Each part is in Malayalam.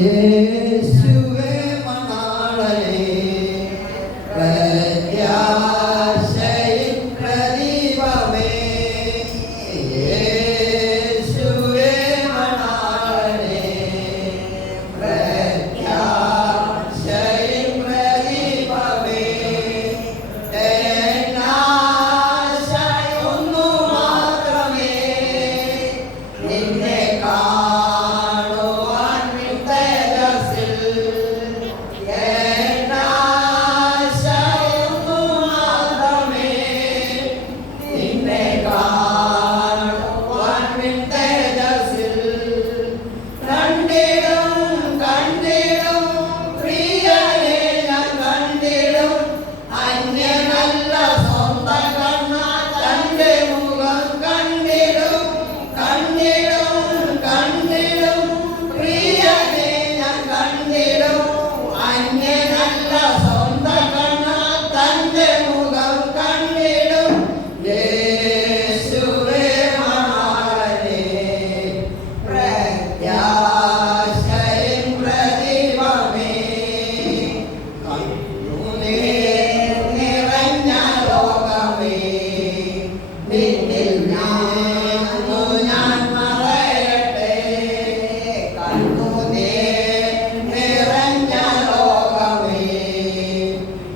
യേശുവേ മണാളനേ പ്രത്യാശയിൻ പ്രദീപമേ യേശുവേ മണാളനേ പ്രത്യാശയിൻ പ്രദീപമേ എന്നാശയൊന്നു മാത്രമേ നിന്നെ കാണുവാൻ തേജസ്സിൽ എന്നാശയൊന്നു മാത്രമേ നിന്നെ കാണുവാൻ തേജസ്സിൽ കണ്ടിടും കണ്ടിടും പ്രിയനെ ഞാൻ കണ്ടിടും അന്യനല്ല സ്വന്തം കണ്ണാൽ തന്റെ മുഖം കണ്ടിടും കണ്ടിടും കണ്ടിടും പ്രിയനെ ഞാൻ കണ്ടിടും അന്യനല്ല സ്വന്തം കണ്ണാൽ തന്റെ മുഖം കണ്ടിടും യേശുവേ മണാളനേ പ്രത്യാശയിൻ പ്രദീപമേ കണ്ണുനീർ നിറഞ്ഞ ലോകമേ നിന്നിൽ ഞാനു ഞാൻ മറയട്ടെ കണ്ണുനീർ നിറഞ്ഞ ലോകമേ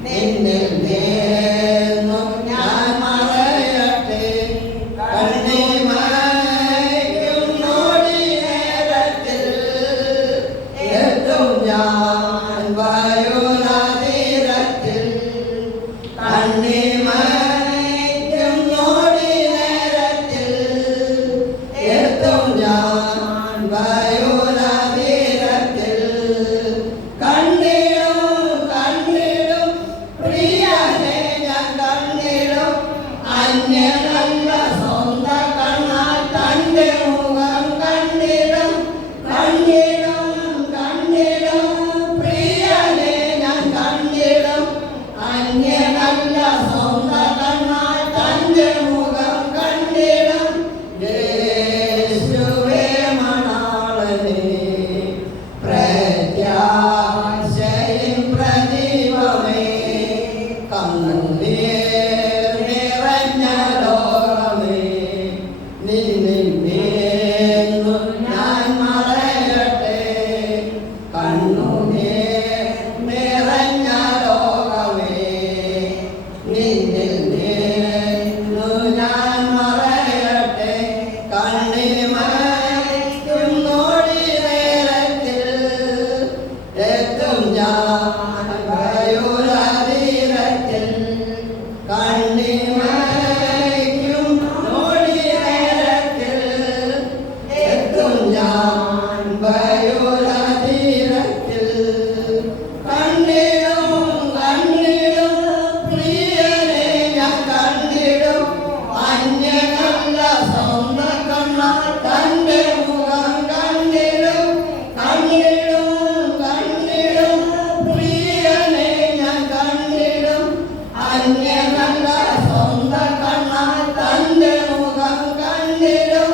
നിന്നിൽ നിന്നും ഞാൻ മറയട്ടെ കണ്ണിമയ്ക്കും നോടി നേരത്തിൽ എത്തും ഞാൻ വയൂല തീരത്തിൽ കണ്ണിമയ്ക്കും നോടി നേരത്തിൽ എത്തും ഞാൻ വയൂല തീരത്തിൽ കണ്ടിടും കണ്ടിടും പ്രിയനെ ഞാൻ കണ്ടിടും അന്യനല്ല സ്വന്തം കണ്ണാൽ തന്റെ മുഖം കണ്ടിടും കണ്ടിടും കണ്ടിടും പ്രിയനെ ഞാൻ കണ്ടിടും അന്യനല്ല സ്വന്തം കണ്ണാൽ തന്റെ മുഖം കണ്ടിടും യേശുവേ മണാളനേ പ്രത്യാശയിൻ പ്രദീപമേ കണ്ണുനീർ നിറഞ്ഞ ലോകമേ നിന്നിൽ നിന്നും ഞാൻ മറയട്ടെ കണ്ണുനീർ നിറഞ്ഞ ലോകമേ നിന്നിൽ നിന്നും ഞാൻ മറയട്ടെ കണ്ണിമയ്ക്കും നോടി നേരത്തിൽ എത്തും ഞാൻ വയൂല തീരത്തിൽ കണ്ണിമയ്ക്കും നോടി നേരത്തിൽ എത്തും ഞാൻ വയൂല തീരത്തിൽ കണ്ടിടും കണ്ടിടും പ്രിയനെ ഞാൻ കണ്ടിടും അന്യനല്ല സ്വന്തം കണ്ണാൽ തന്റെ മുഖം കണ്ടിടും കണ്ടിടും കണ്ടിടും പ്രിയനെ ഞാൻ കണ്ടിടും അന്യനല്ല സ്വന്തം കണ്ണാൽ തന്റെ മുഖം കണ്ടിടും